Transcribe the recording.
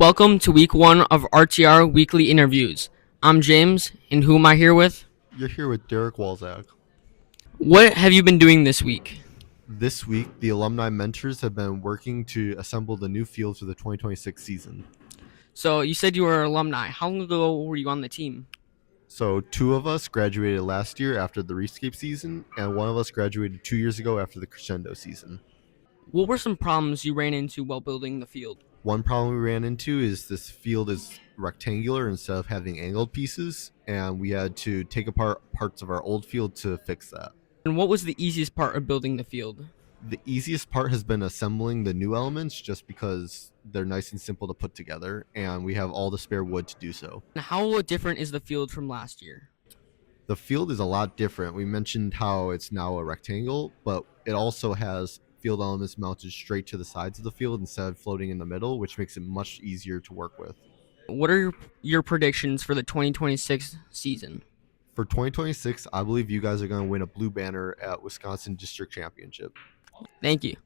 Welcome to week one of RTR Weekly Interviews. I'm James, and who am I here with? You're here with Derek Walzak. What have you been doing this week? This week, the alumni mentors have been working to assemble the new field for the 2026 season. So, you said you were an alumni. How long ago were you on the team? So, two of us graduated last year after the Rescape season, and one of us graduated 2 years ago after the Crescendo season. What were some problems you ran into while building the field? One problem we ran into is this field is rectangular instead of having angled pieces, and we had to take apart parts of our old field to fix that. And what was the easiest part of building the field? The easiest part has been assembling the new elements just because they're nice and simple to put together, and we have all the spare wood to do so. And how different is the field from last year? The field is a lot different. We mentioned how it's now a rectangle, but it also has field elements mounted straight to the sides of the field instead of floating in the middle, which makes it much easier to work with. What are your predictions for the 2026 season? For 2026, I believe you guys are going to win a blue banner at Wisconsin District Championship. Thank you.